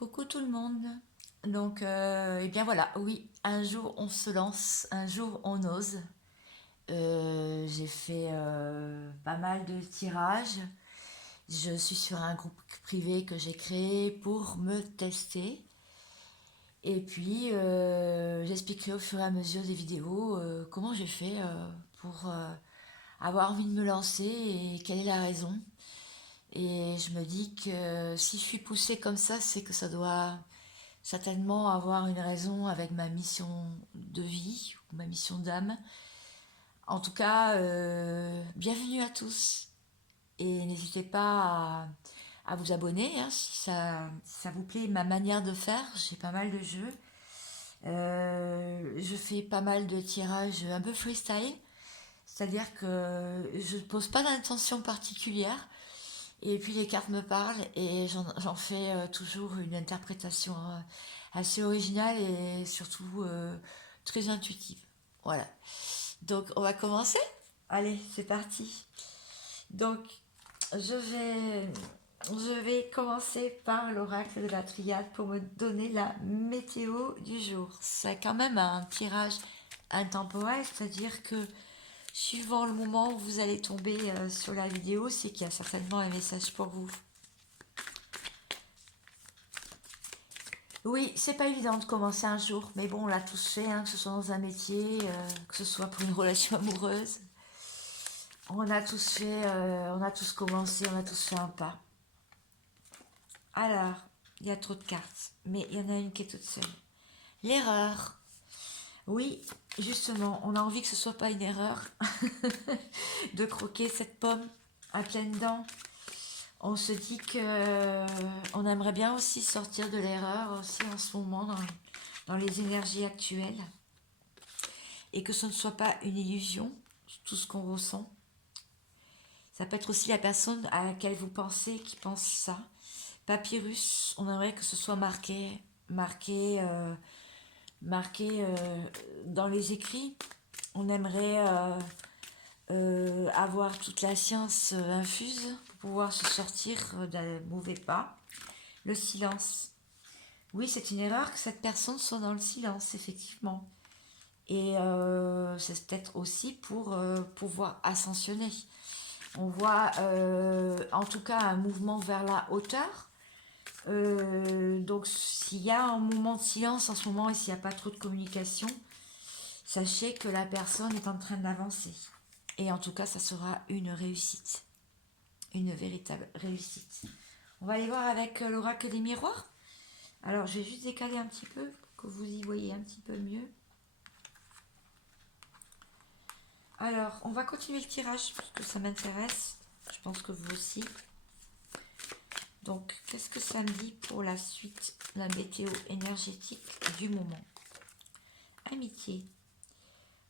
Coucou tout le monde. Donc, eh bien voilà, oui, un jour on se lance, un jour on ose. J'ai fait pas mal de tirages. Je suis sur un groupe privé que j'ai créé pour me tester. Et puis, j'expliquerai au fur et à mesure des vidéos comment j'ai fait pour avoir envie de me lancer et quelle est la raison. Et je me dis que si je suis poussée comme ça, c'est que ça doit certainement avoir une raison avec ma mission de vie, ou ma mission d'âme. En tout cas, bienvenue à tous. Et n'hésitez pas à vous abonner hein, si ça vous plaît ma manière de faire. J'ai pas mal de jeux. Je fais pas mal de tirages un peu freestyle. C'est-à-dire que je ne pose pas d'intention particulière. Et puis les cartes me parlent et j'en fais toujours une interprétation assez originale et surtout très intuitive. Voilà. Donc on va commencer. Allez, c'est parti. Donc je vais, je vais commencer par l'oracle de la triade pour me donner la météo du jour. C'est quand même un tirage intemporel, c'est-à-dire que suivant le moment où vous allez tomber sur la vidéo, c'est qu'il y a certainement un message pour vous. Oui, c'est pas évident de commencer un jour, mais bon, on l'a tous fait, hein, que ce soit dans un métier, que ce soit pour une relation amoureuse. On a tous fait, on a tous commencé, on a tous fait un pas. Alors, il y a trop de cartes, mais il y en a une qui est toute seule. L'erreur. Oui, justement, on a envie que ce soit pas une erreur de croquer cette pomme à pleines dents. On se dit que on aimerait bien aussi sortir de l'erreur aussi en ce moment dans les énergies actuelles et que ce ne soit pas une illusion, tout ce qu'on ressent. Ça peut être aussi la personne à laquelle vous pensez qui pense ça. Papyrus, on aimerait que ce soit marqué dans les écrits. On aimerait avoir toute la science infuse pour pouvoir se sortir d'un mauvais pas. Le silence. Oui, c'est une erreur que cette personne soit dans le silence, effectivement. Et c'est peut-être aussi pour pouvoir ascensionner. On voit en tout cas un mouvement vers la hauteur. Donc s'il y a un moment de silence en ce moment et s'il n'y a pas trop de communication, sachez que la personne est en train d'avancer. Et en tout cas, ça sera une réussite. Une véritable réussite. On va aller voir avec l'oracle des miroirs. Alors, je vais juste décaler un petit peu pour que vous y voyez un petit peu mieux. Alors, on va continuer le tirage parce que ça m'intéresse. Je pense que vous aussi. Donc, qu'est-ce que ça me dit pour la suite, la météo énergétique du moment? Amitié.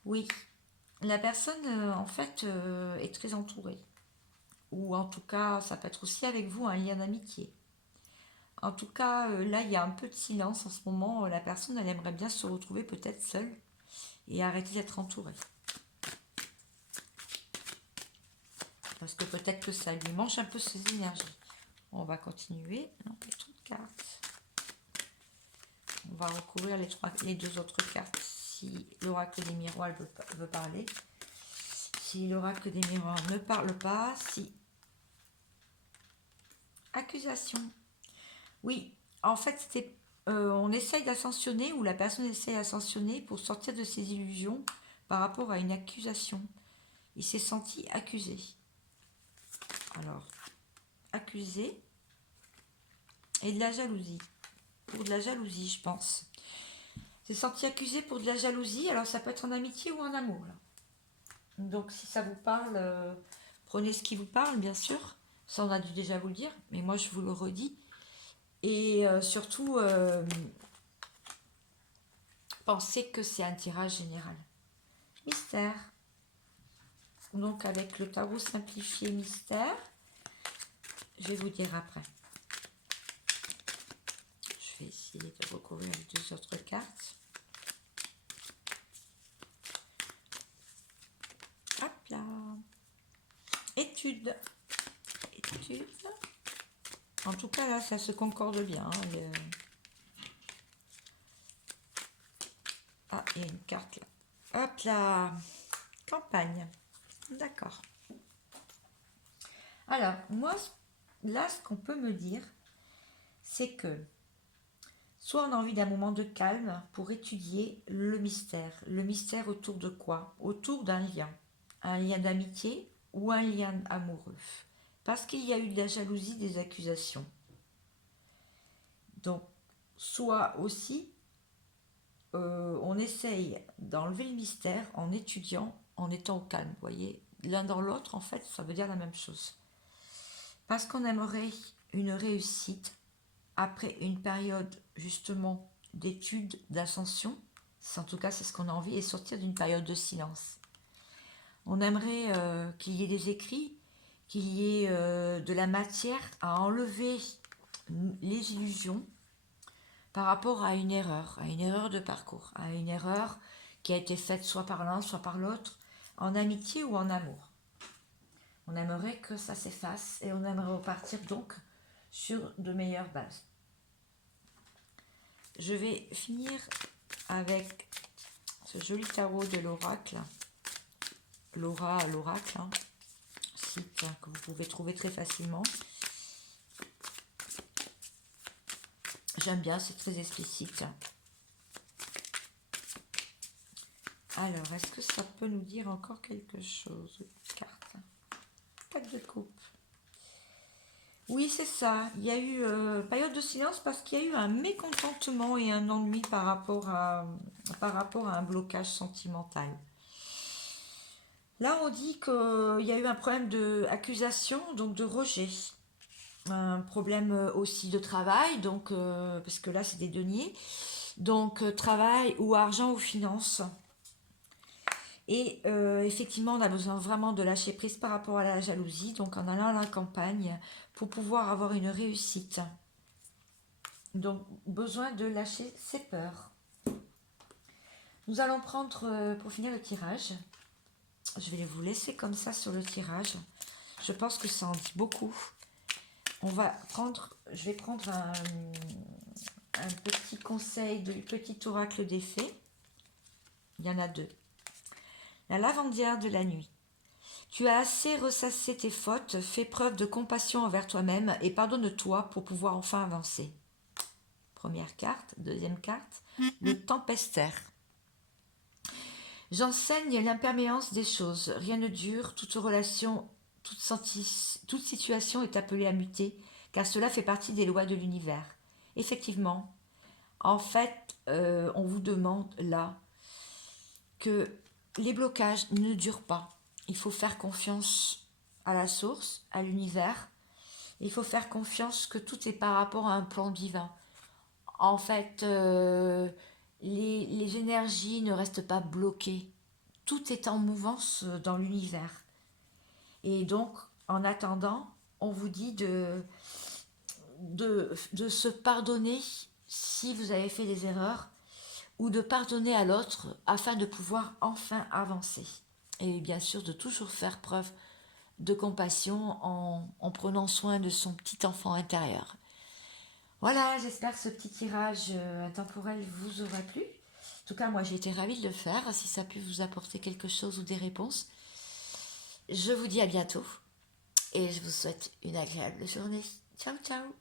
Oui, la personne, en fait, est très entourée. Ou en tout cas, ça peut être aussi avec vous un lien d'amitié. En tout cas, là, il y a un peu de silence en ce moment. La personne, elle aimerait bien se retrouver peut-être seule et arrêter d'être entourée. Parce que peut-être que ça lui mange un peu ses énergies. On va continuer. Non, il y a trop de cartes. On va recouvrir les deux autres cartes si l'oracle des miroirs veut parler. Si l'oracle des miroirs ne parle pas, si... Accusation. Oui, en fait, on essaye d'ascensionner ou la personne essaye d'ascensionner pour sortir de ses illusions par rapport à une accusation. Il s'est senti accusé. Alors, accusé et de la jalousie. Pour de la jalousie, je pense. C'est senti accusé pour de la jalousie, alors ça peut être en amitié ou en amour. Là. Donc si ça vous parle, prenez ce qui vous parle, bien sûr. Ça, on a dû déjà vous le dire, mais moi je vous le redis. Et surtout, pensez que c'est un tirage général. Mystère. Donc avec le tarot simplifié mystère, je vais vous dire après. Je vais essayer de recouvrir les deux autres cartes. Hop là. Étude. Étude. En tout cas, là, ça se concorde bien. Hein, Ah, il y a une carte là. Hop là, campagne. D'accord. Alors, moi, là, ce qu'on peut me dire, c'est que soit on a envie d'un moment de calme pour étudier le mystère. Le mystère autour de quoi? Autour d'un lien. Un lien d'amitié ou un lien amoureux. Parce qu'il y a eu de la jalousie, des accusations. Donc, soit aussi, on essaye d'enlever le mystère en étudiant, en étant au calme. Vous voyez, l'un dans l'autre, en fait, ça veut dire la même chose. Parce qu'on aimerait une réussite après une période justement d'études, d'ascension, en tout cas c'est ce qu'on a envie, et sortir d'une période de silence. On aimerait qu'il y ait des écrits, qu'il y ait de la matière à enlever les illusions par rapport à une erreur de parcours, à une erreur qui a été faite soit par l'un, soit par l'autre, en amitié ou en amour. On aimerait que ça s'efface et on aimerait repartir donc sur de meilleures bases. Je vais finir avec ce joli tarot de l'oracle. Laura, l'oracle, hein, site que vous pouvez trouver très facilement. J'aime bien, c'est très explicite. Alors, est-ce que ça peut nous dire encore quelque chose? Carte. 4 de coupe. Oui, c'est ça. Il y a eu période de silence parce qu'il y a eu un mécontentement et un ennui par rapport à un blocage sentimental. Là, on dit qu'il y a eu un problème d'accusation, donc de rejet. Un problème aussi de travail, donc parce que là, c'est des deniers. Donc, travail ou argent ou finance. Et effectivement, on a besoin vraiment de lâcher prise par rapport à la jalousie, donc en allant à la campagne pour pouvoir avoir une réussite. Donc, besoin de lâcher ses peurs. Nous allons prendre, pour finir le tirage, je vais vous laisser comme ça sur le tirage. Je pense que ça en dit beaucoup. Je vais prendre un petit conseil du petit oracle des fées. Il y en a 2. La lavandière de la nuit. Tu as assez ressassé tes fautes, fais preuve de compassion envers toi-même et pardonne-toi pour pouvoir enfin avancer. Première carte. Deuxième carte, le tempestaire. J'enseigne l'imperméance des choses. Rien ne dure, toute relation, toute situation est appelée à muter, car cela fait partie des lois de l'univers. Effectivement, en fait, on vous demande là que les blocages ne durent pas. Il faut faire confiance à la source, à l'univers. Il faut faire confiance que tout est par rapport à un plan divin. En fait, les énergies ne restent pas bloquées. Tout est en mouvance dans l'univers. Et donc, en attendant, on vous dit de se pardonner si vous avez fait des erreurs ou de pardonner à l'autre afin de pouvoir enfin avancer. Et bien sûr, de toujours faire preuve de compassion en prenant soin de son petit enfant intérieur. Voilà, j'espère que ce petit tirage intemporel vous aura plu. En tout cas, moi, j'ai été ravie de le faire. Si ça a pu vous apporter quelque chose ou des réponses, je vous dis à bientôt et je vous souhaite une agréable journée. Ciao, ciao!